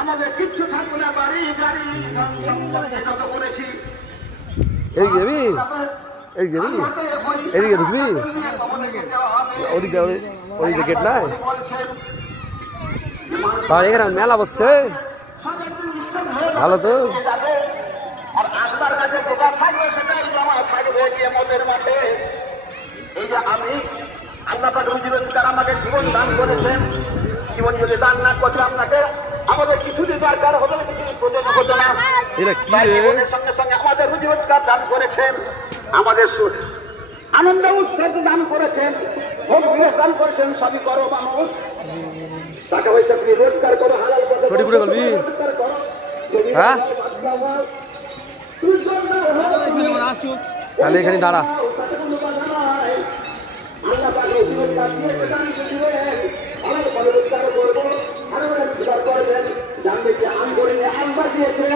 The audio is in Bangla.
আমাদের কিচ্ছু থাকবে না, বাড়ি গাড়ি যত করেছি। এই গেবি এই গেবি এদিকে ঢুকবি, ওদিকে ওদিকে গেট নাই, তার এখানে মেলা বসছে ভালো তো। আর আল্লাহর কাছে যেটা থাকবে সেটাই জমা থাকবে কিয়ামতের মাঠে। এই যে আমি আল্লাহ পাক রুজি রোজগার আমাকে জীবন দান করেছেন, জীবন যদি দান না করতে আপনাকে আমাদের কিছুটি দরকার হবে না, কিছু প্রয়োজন হতো না। এটা কি রে? সঙ্গে সঙ্গে আমাদের রুজি রোজগার দান করেছেন, আমাদের আনন্দ উৎসব দান করেছেন, ভোগ বিলাস দান করেছেন। সবই করো মানুষ, টাকা পয়সা তুমি রোজগার করো, হালাল পথে ছোটি করে বলবি রোজগার করো। হ্যাঁ, তাহলে এখানে দাঁড়া। জানবে যে আন্দোলনে আল্লাহ দিয়েছেন